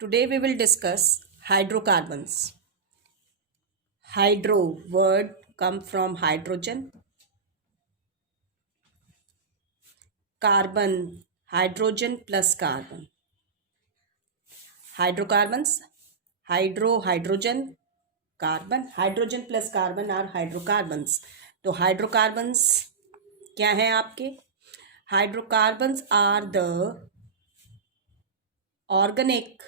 Today we will discuss hydrocarbons. Hydro word come from hydrogen. Carbon, hydrogen plus carbon. Hydrocarbons, hydrogen, carbon. Hydrogen plus carbon are hydrocarbons. तो hydrocarbons क्या है आपके? Hydrocarbons are the organic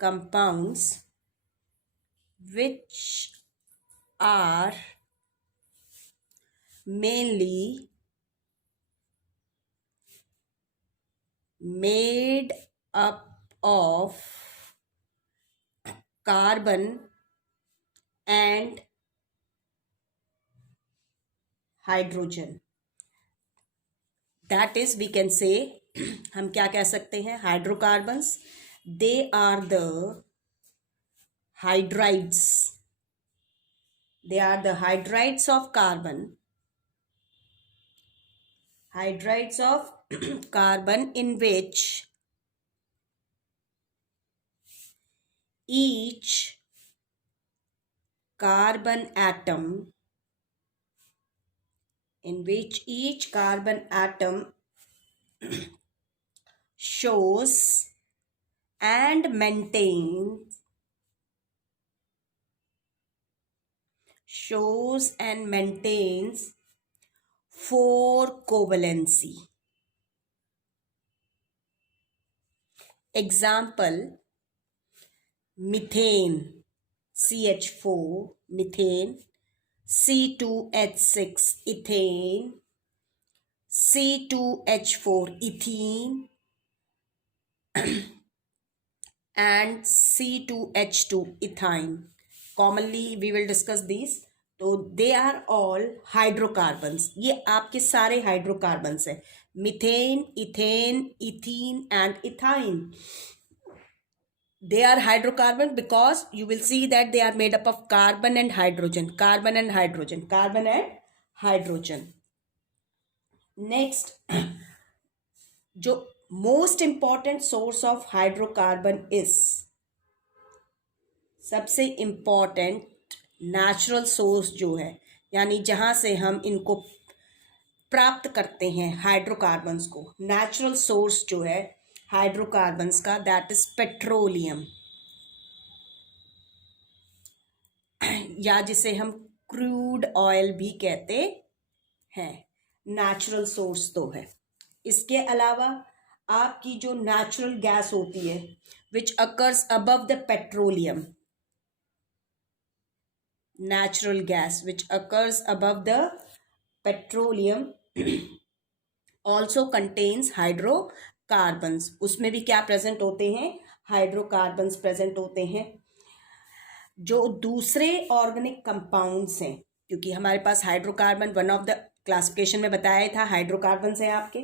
compounds which are mainly made up of carbon and hydrogen. That is, we can say, हम क्या कह सकते हैं? Hydrocarbons, they are the hydrides. They are the hydrides of carbon. Hydrides of carbon in which each carbon atom shows and maintains four covalency. Example, methane, CH4, methane, C2H6, ethane, C2H4, ethene, and C2H2, ethine. Commonly we will discuss these. तो they are all hydrocarbons. ये आपके सारे hydrocarbons हैं. Methane, ethane, ethene and ethine. They are hydrocarbon because you will see that they are made up of carbon and hydrogen. Next, जो most important source of hydrocarbon is, सबसे important natural source जो है, यानी जहाँ से हम इनको प्राप्त करते हैं हाइड्रोकार्बन्स को, नेचुरल सोर्स जो है हाइड्रोकार्बन्स का, दैट इज पेट्रोलियम, या जिसे हम क्रूड ऑयल भी कहते हैं. नेचुरल सोर्स तो है. इसके अलावा आपकी जो नेचुरल गैस होती है which occurs above the petroleum, natural gas which occurs above the petroleum also contains hydrocarbons. उसमें भी क्या प्रेजेंट होते हैं? हाइड्रोकार्बन्स प्रेजेंट होते हैं. जो दूसरे ऑर्गेनिक कंपाउंड्स हैं, क्योंकि हमारे पास hydrocarbon one of the classification में बताया था हाइड्रोकार्बन्स हैं आपके,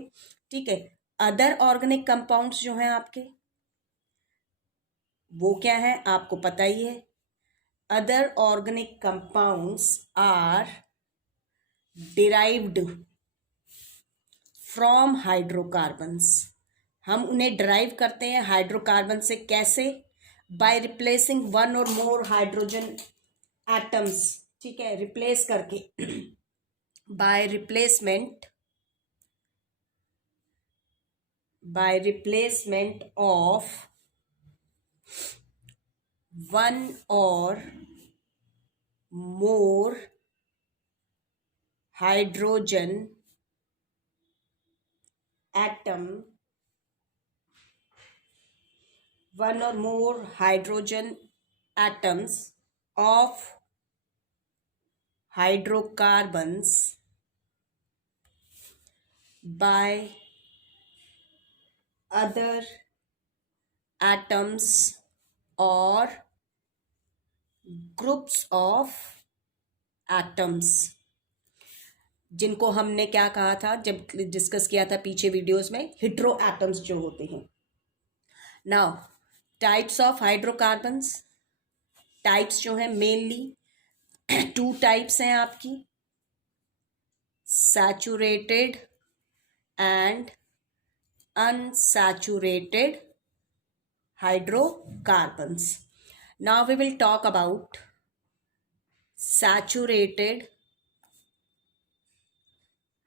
ठीक है. अदर ऑर्गेनिक कंपाउंड्स जो हैं आपके, वो क्या है आपको पता ही है. Other organic compounds are derived from hydrocarbons. हम उन्हें derive करते हैं हाइड्रोकार्बन से. कैसे? By replacing one or more hydrogen atoms. ठीक है, रिप्लेस करके, by replacement of one or more hydrogen atom, one or more hydrogen atoms of hydrocarbons by other atoms or groups of atoms, जिनको हमने क्या कहा था जब डिस्कस किया था पीछे वीडियोस में, हेटेरो एटम्स जो होते हैं. Now types of hydrocarbons. Types जो हैं मेनली टू टाइप्स हैं आपकी, saturated and unsaturated hydrocarbons. Now we will talk about saturated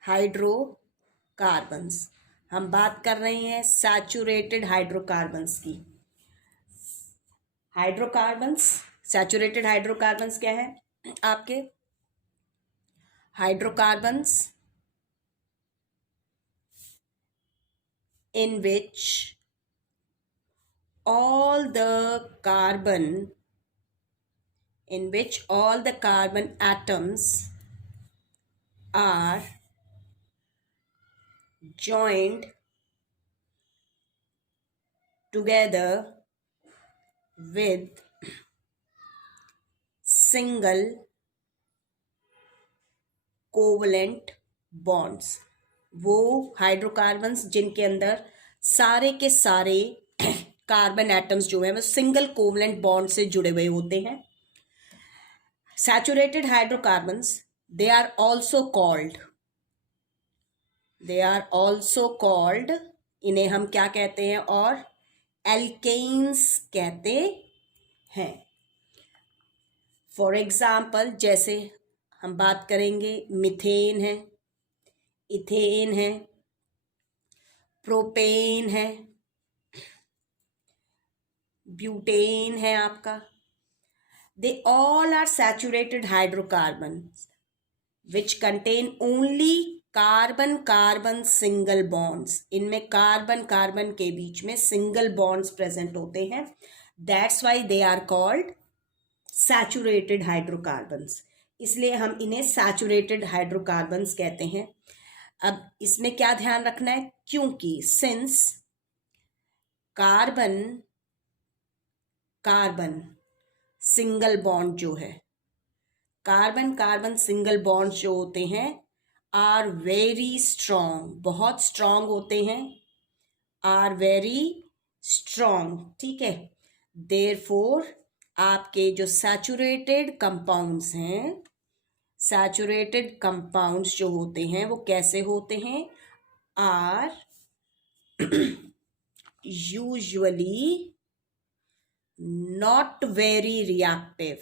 hydrocarbons. हम बात कर रहे हैं सैचुरेटेड हाइड्रोकार्बन्स की. हाइड्रोकार्बन्स, सैचुरेटेड हाइड्रोकार्बन्स क्या है आपके? Hydrocarbons in which all the carbon atoms are joined together with single covalent bonds. वो हाइड्रोकार्बन्स जिनके अंदर सारे के सारे कार्बन एटम्स जो है वो सिंगल कोवलेंट बॉन्ड से जुड़े हुए होते हैं. Saturated hydrocarbons they are also called, इन्हें हम क्या कहते हैं? और एल्केन्स कहते हैं. फॉर एग्जाम्पल जैसे हम बात करेंगे, मीथेन है, इथेन है, प्रोपेन है, ब्यूटेन है आपका. They all are saturated hydrocarbons which contain only carbon carbon single bonds. इनमें कार्बन कार्बन के बीच में सिंगल बॉन्ड्स प्रेजेंट होते हैं. That's why they are called saturated hydrocarbons. इसलिए हम इन्हें सैचुरेटेड हाइड्रोकार्बन्स कहते हैं. अब इसमें क्या ध्यान रखना है? क्योंकि since carbon carbon single bond जो है, कार्बन कार्बन सिंगल बॉन्ड जो होते हैं आर वेरी स्ट्रॉन्ग, बहुत स्ट्रॉन्ग होते हैं, आर वेरी स्ट्रॉन्ग. ठीक है. देयरफॉर आपके जो सैचुरेटेड कंपाउंड्स हैं, सैचुरेटेड कंपाउंड्स जो होते हैं वो कैसे होते हैं? Are usually not very reactive,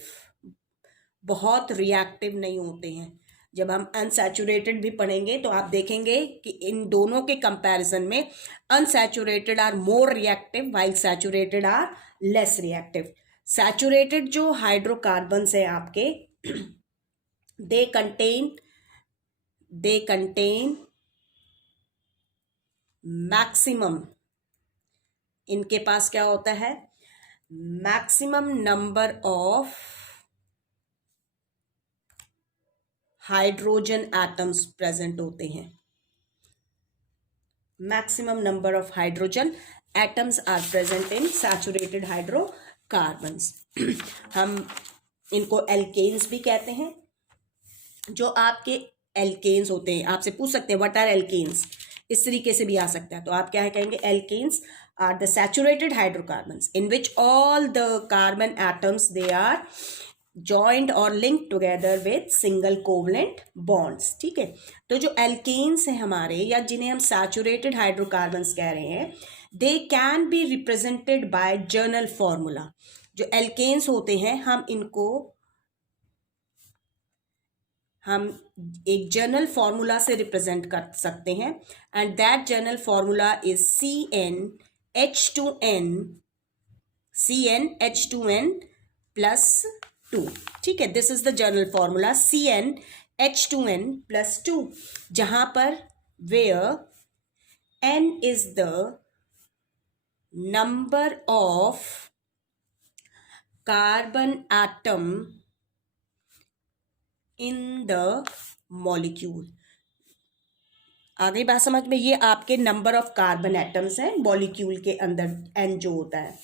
बहुत रिएक्टिव नहीं होते हैं. जब हम अनसैचुरेटेड भी पढ़ेंगे तो आप देखेंगे कि इन दोनों के कंपैरिजन में unsaturated are more reactive while saturated are less reactive. Saturated जो हाइड्रोकार्बन्स है आपके, they contain मैक्सिमम, इनके पास क्या होता है? Maximum number of hydrogen atoms present होते हैं. Maximum number of hydrogen atoms are present in saturated hydrocarbons. हम इनको एल्केन्स भी कहते हैं. जो आपके एल्केन्स होते हैं, आपसे पूछ सकते हैं व्हाट आर एल्केन्स, इस तरीके से भी आ सकता है. तो आप क्या है कहेंगे? Alkanes are the saturated hydrocarbons in which all the carbon atoms they are joined और link together with single covalent bonds. ठीक है. तो जो एल्केन्स हैं हमारे, या जिन्हें हम सैचुरेटेड हाइड्रोकार्बन्स कह रहे हैं, they can be represented by journal formula. जो एल्केन्स होते हैं हम एक जर्नल फॉर्मूला से रिप्रेजेंट कर सकते हैं. And that general formula is CnH2n +2. ठीक है. This is the general formula CnH2n+2, जहां पर where n is the number of carbon atom in the molecule. आ गई बात समझ में? ये आपके नंबर ऑफ कार्बन एटम्स हैं मॉलिक्यूल के अंदर, एन जो होता है.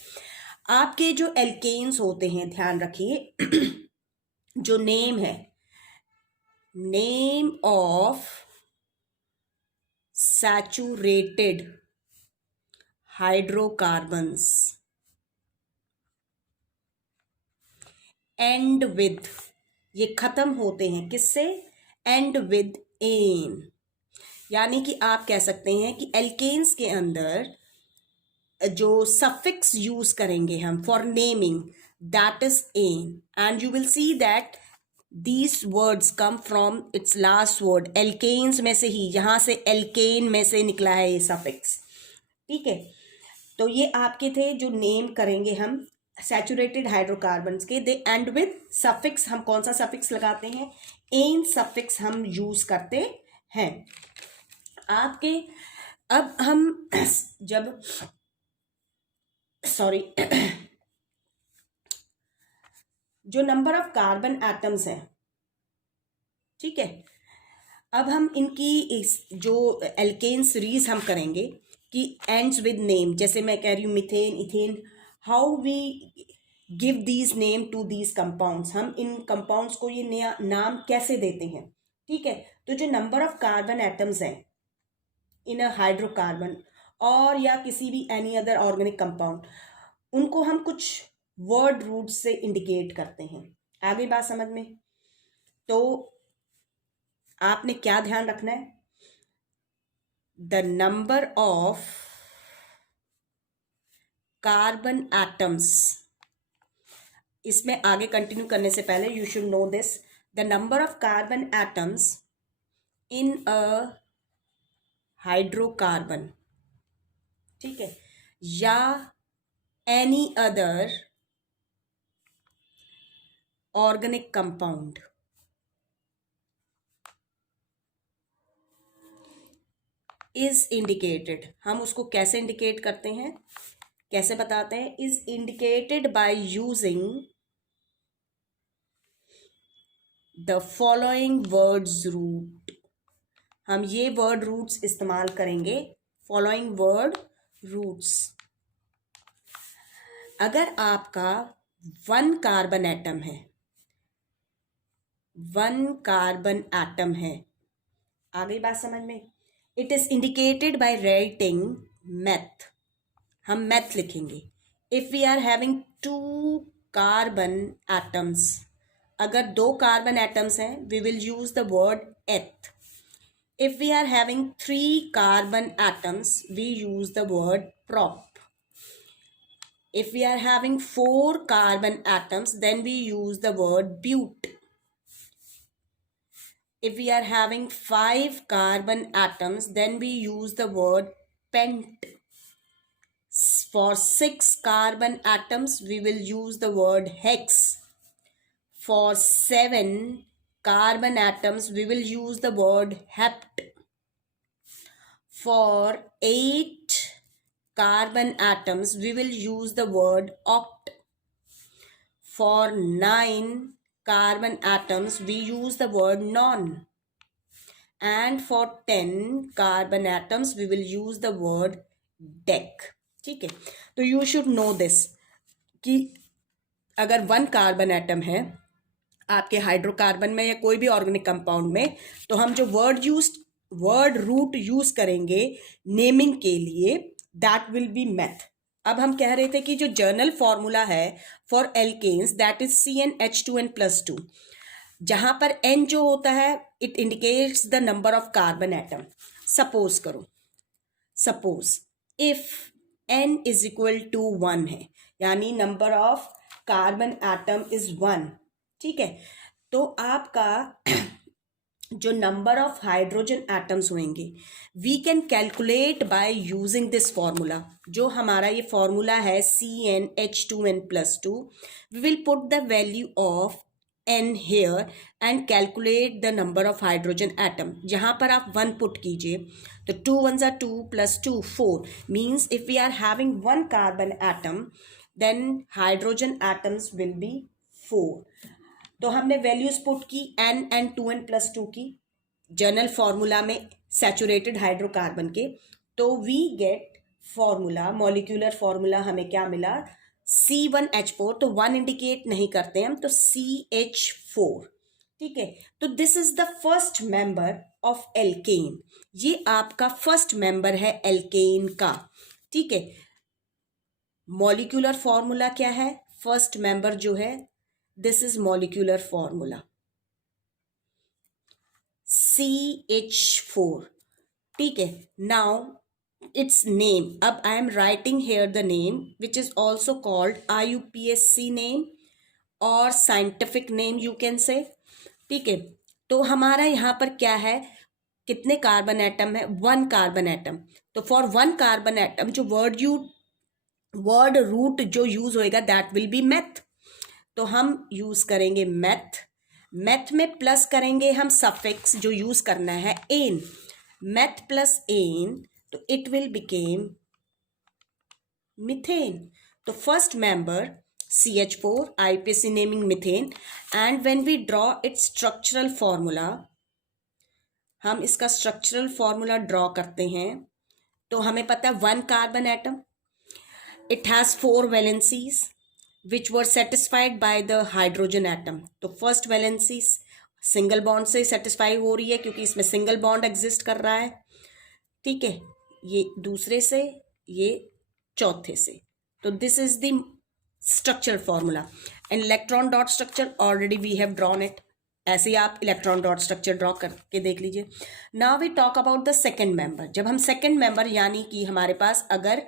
आपके जो एल्केन्स होते हैं, ध्यान रखिए, जो नेम है, name of saturated hydrocarbons end with, ये खत्म होते हैं किससे? End with N. यानी कि आप कह सकते हैं कि एल्केन्स के अंदर जो सफिक्स यूज करेंगे हम for naming, that is an, and you will see that these words come from its last word, alkanes में से ही, यहां से एल्केन में से निकला है ये सफिक्स। ठीक है, तो ये आपके थे जो नेम करेंगे हम सैचुरेटेड हाइड्रोकार्बन्स के, दे एंड विद सफिक्स। हम कौन सा सफिक्स लगाते हैं? एन सफिक्स हम यूज करते हैं आपके। अब हम जब सॉरी जो नंबर ऑफ कार्बन एटम्स हैं, ठीक है, अब हम इनकी जो एल्केन सीरीज हम करेंगे कि एंड्स विद नेम, जैसे मैं कह रही हूँ methane, ethane, how we give these name to these compounds, हम इन कंपाउंड्स को ये नया नाम कैसे देते हैं। ठीक है, तो जो नंबर ऑफ कार्बन एटम्स हैं इन अ हाइड्रोकार्बन और या किसी भी एनी अदर ऑर्गेनिक कंपाउंड, उनको हम कुछ वर्ड रूट से इंडिकेट करते हैं। आगे बात समझ में? तो आपने क्या ध्यान रखना है? The number of carbon atoms, इसमें आगे कंटिन्यू करने से पहले you should know this, the number of carbon atoms in a hydrocarbon, ठीक है, या any other organic compound is indicated. हम उसको कैसे इंडिकेट करते हैं, कैसे बताते हैं? Is indicated by using the following words root. हम ये वर्ड रूट्स इस्तेमाल करेंगे, फॉलोइंग वर्ड रूट्स। अगर आपका 1 कार्बन एटम है, 1 कार्बन एटम है, आ गई बात समझ में? It is indicated by writing meth, हम मेथ लिखेंगे। If we are having 2 carbon atoms, अगर 2 कार्बन एटम्स हैं, we will use the word eth. If we are having 3 carbon atoms, we use the word prop. If we are having 4 carbon atoms, then we use the word but. If we are having 5 carbon atoms, then we use the word pent. For 6 carbon atoms, we will use the word hex. For 7 carbon atoms, we will use the word hept. For 8 carbon atoms, we will use the word oct. For 9 carbon atoms, we use the word non. And for 10 carbon atoms, we will use the word dec. ठीक है, तो you should know this कि अगर 1 carbon atom है आपके hydrocarbon में या कोई भी ऑर्गेनिक कंपाउंड में, तो हम जो वर्ड रूट यूज करेंगे नेमिंग के लिए, दैट विल बी मेथ। अब हम कह रहे थे कि जो जर्नल फॉर्मूला है for alkanes, that is CnH2n+2, जहां पर N जो होता है it indicates the number of carbon atom. Suppose करो, suppose if N is equal to 1 है, यानी number of carbon atom is 1, ठीक है, तो आपका जो नंबर ऑफ हाइड्रोजन एटम्स होंगे, we can calculate by using this formula. जो हमारा ये फॉर्मूला है CnH2n+2, we will put the value of N here and calculate the number of hydrogen atom। जहाँ पर आप 1 पुट कीजिए तो 2 1s are 2 plus 2 4, means if we are having 1 carbon atom then hydrogen atoms will be 4। तो हमने values put की N and 2n+2 की general formula में सैचुरेटेड हाइड्रोकार्बन के, तो we get formula, molecular formula हमें क्या मिला? C1H4, तो 1 इंडिकेट नहीं करते हम, तो CH4, ठीक है। तो this is the first member of alkene, ये आपका फर्स्ट मेंबर है एल्केन का, ठीक है। मॉलिक्यूलर फॉर्मूला क्या है? फर्स्ट मेंबर जो है, this is molecular formula CH4। ठीक है. Now its name. अब I am writing here the name which is also called IUPAC name or scientific name you can say. ठीक है. तो हमारा यहाँ पर क्या है, कितने कार्बन एटम है, 1 कार्बन एटम. तो फॉर 1 कार्बन एटम जो वर्ड रूट जो यूज होएगा दैट विल बी मेथ. तो हम यूज करेंगे मेथ. मेथ में प्लस करेंगे हम सफिक्स जो यूज करना है एन. मेथ प्लस एन, तो इट विल बिकेम मीथेन. तो first member CH4, IUPAC naming methane. And when we draw its structural formula, हम इसका स्ट्रक्चरल फॉर्मूला ड्रॉ करते हैं. तो हमें पता है 1 carbon atom, it has 4 valencies which were satisfied by the hydrogen atom. तो फर्स्ट वैलेंसी सिंगल बॉन्ड से सेटिस्फाई हो रही है क्योंकि इसमें सिंगल बॉन्ड एग्जिस्ट कर रहा है. ठीक है, ये दूसरे से, ये चौथे से. तो this is the structure formula. And electron dot structure already we have drawn it. ऐसे ही आप इलेक्ट्रॉन डॉट स्ट्रक्चर ड्रॉ करके देख लीजिए. Now we talk about the second member. जब हम सेकेंड मेंबर यानी कि हमारे पास अगर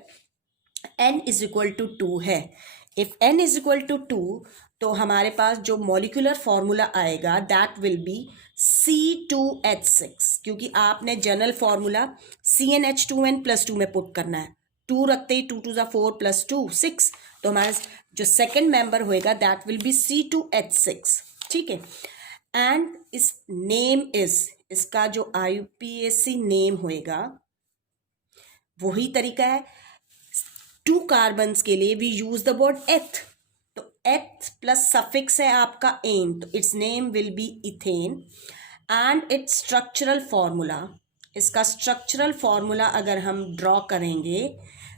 n इज इक्वल टू 2 है, if n is equal to 2, तो हमारे पास जो मॉलिक्यूलर फॉर्मूला आएगा दैट विल बी C2H6. क्योंकि आपने जनरल फॉर्मूला CnH2n प्लस 2 में पुट करना है. 2 रखते ही 2 2 ज़ा 4 प्लस 2 6. तो हमारा जो सेकेंड मेंबर होएगा दैट विल बी C2H6. ठीक है. एंड इस नेम इज, इसका जो IUPAC नेम होएगा वही तरीका है. 2 कार्बन्स के लिए वी यूज द वर्ड एथ. तो एथ प्लस सफिक्स है आपका एन, तो it's name will be ethane. And it's structural formula, इसका स्ट्रक्चरल फॉर्मूला अगर हम ड्रॉ करेंगे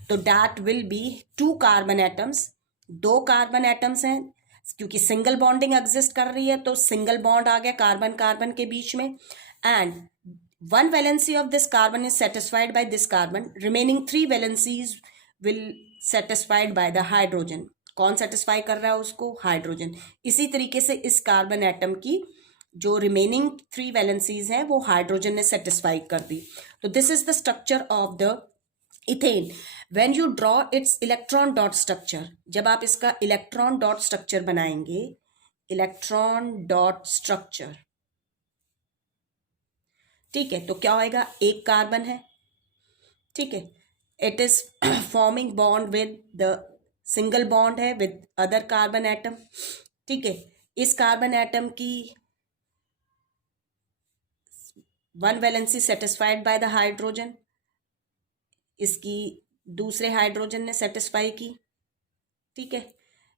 तो that will B 2 carbon atoms. 2 carbon atoms हैं क्योंकि सिंगल बॉन्डिंग एग्जिस्ट कर रही है, तो सिंगल बॉन्ड आ गया कार्बन कार्बन के बीच में. And 1 valency of this carbon is satisfied by this carbon. Remaining 3 valencies will satisfied by the hydrogen. कौन सेटिस्फाई कर रहा है उसको? हाइड्रोजन. इसी तरीके से इस कार्बन एटम की जो रिमेनिंग 3 वैलेंसीज हैं वो हाइड्रोजन ने सेटिस्फाई कर दी. तो this is the structure of the ethane. When you draw its electron dot structure, जब आप इसका इलेक्ट्रॉन डॉट स्ट्रक्चर बनाएंगे, इलेक्ट्रॉन डॉट स्ट्रक्चर, ठीक है, तो क्या होएगा? 1 कार्बन है. ठीक है, it is forming bond with the single bond है विद अदर कार्बन एटम. ठीक है, इस कार्बन एटम की 1 valency satisfied by the hydrogen, इसकी दूसरे हाइड्रोजन ने सेटिस्फाई की. ठीक है,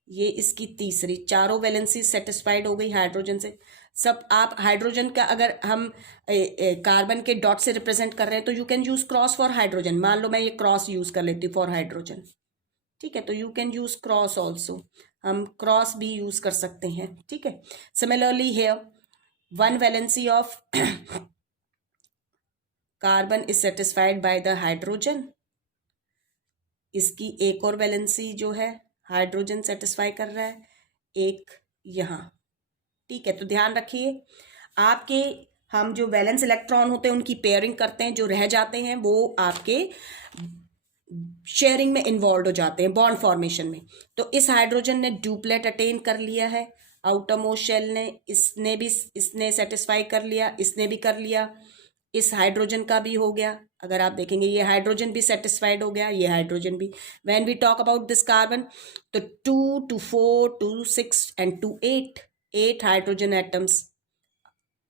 ये इसकी तीसरी, चारों वैलेंसी सेटिस्फाइड हो गई हाइड्रोजन से. सब आप हाइड्रोजन का अगर हम कार्बन के डॉट से रिप्रेजेंट कर रहे हैं तो you can use cross for hydrogen. मान लो मैं ये क्रॉस यूज कर लेती हूँ फॉर हाइड्रोजन. ठीक है, तो you can use cross also, हम क्रॉस भी यूज कर सकते हैं. ठीक है, similarly here 1 valency of carbon is satisfied by the hydrogen. इसकी एक और वैलेंसी जो है हाइड्रोजन सेटिस्फाई कर रहा है, एक यहाँ. ठीक है, तो ध्यान रखिए आपके हम जो वैलेंस इलेक्ट्रॉन होते हैं उनकी पेयरिंग करते हैं, जो रह जाते हैं वो आपके शेयरिंग में इन्वॉल्व हो जाते हैं, बॉन्ड फॉर्मेशन में. तो इस हाइड्रोजन ने ड्यूप्लेट अटेन कर लिया है आउटर मोस्ट शेल ने, इसने सेटिस्फाई कर लिया, इसने भी कर लिया, इस हाइड्रोजन का भी हो गया. अगर आप देखेंगे ये हाइड्रोजन भी सेटिस्फाइड हो गया, ये हाइड्रोजन भी. When we talk about this carbon, तो 2 2 4 2 6 एंड 2 8 हाइड्रोजन एटम्स,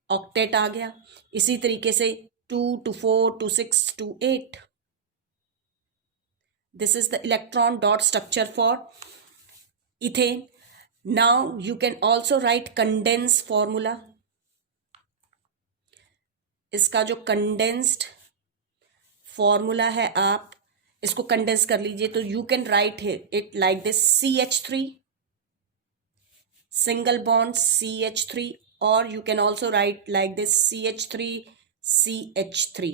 ऑक्टेट आ गया. इसी तरीके से 2 2 4 2 6 2 8. This is the electron dot structure for ethane. Now you can also right condense formula. इसका जो कंडेंस्ड फॉर्मूला है आप इसको कंडेंस कर लीजिए. तो you can write it like this CH3 single bond CH3, और you can also write like this CH3 CH3.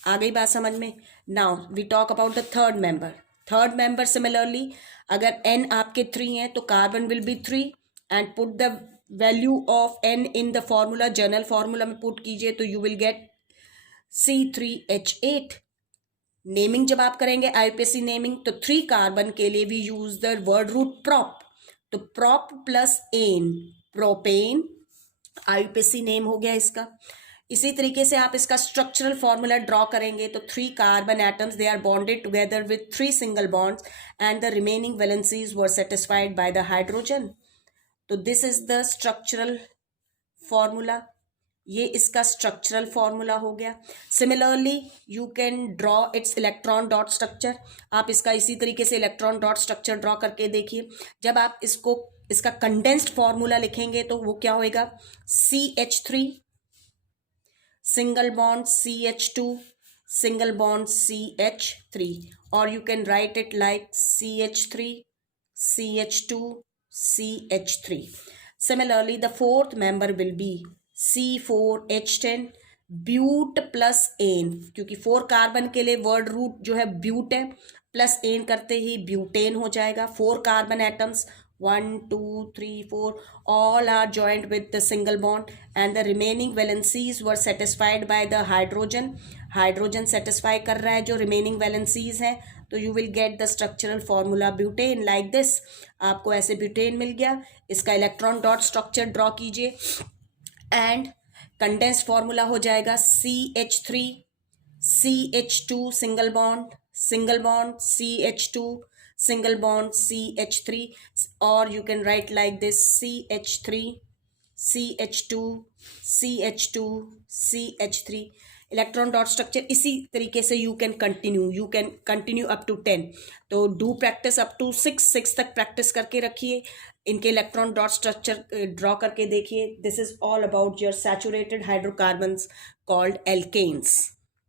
आ गई बात समझ में? Now we talk about the third member. Third member similarly अगर n आपके 3 हैं तो carbon will be 3 and put the value of n in the formula, general formula में पुट कीजिए तो you will get C3H8। Naming जब आप करेंगे आईयूपीएसी नेमिंग, तो 3 कार्बन के लिए we use the word root prop, तो prop plus ane, propane, IUPAC name हो गया इसका। इसी तरीके से आप इसका स्ट्रक्चरल फॉर्मूला ड्रॉ करेंगे, तो 3 carbon atoms they are bonded together with 3 single bonds and the remaining valencies were satisfied by the hydrogen. तो this is the structural formula, ये इसका स्ट्रक्चरल फॉर्मूला हो गया। Similarly you can draw its electron dot structure, आप इसका इसी तरीके से इलेक्ट्रॉन डॉट स्ट्रक्चर ड्रॉ करके देखिए। जब आप इसका कंडेंस्ड फॉर्मूला लिखेंगे तो वो क्या होएगा, CH3 single bond CH2 single bond CH3, और you can write it like CH3 CH2 CH3। Similarly, the fourth member will be C4H10 but plus ane, क्योंकि 4 कार्बन के लिए वर्ड रूट जो है ब्यूट है, प्लस एन करते ही ब्यूटेन हो जाएगा। 4 carbon atoms 1 2 3 4 all are joined with the single bond and the remaining valencies were satisfied by the hydrogen। Hydrogen satisfy कर रहा है जो रिमेनिंग वैलेंसीज हैं, तो you will get the structural formula butane like this. आपको ऐसे butane मिल गया। इसका इलेक्ट्रॉन डॉट स्ट्रक्चर ड्रॉ कीजिए एंड कंडेंस्ड फॉर्मूला हो जाएगा CH3 CH2 single bond CH2 single bond CH3, or you can write like this CH3 CH2 CH2 CH3। Electron dot structure इसी तरीके से you can continue up to 10। तो do practice up to 6 तक practice करके रखिए, इनके electron dot structure draw करके देखिए। This is all about your saturated hydrocarbons called alkanes.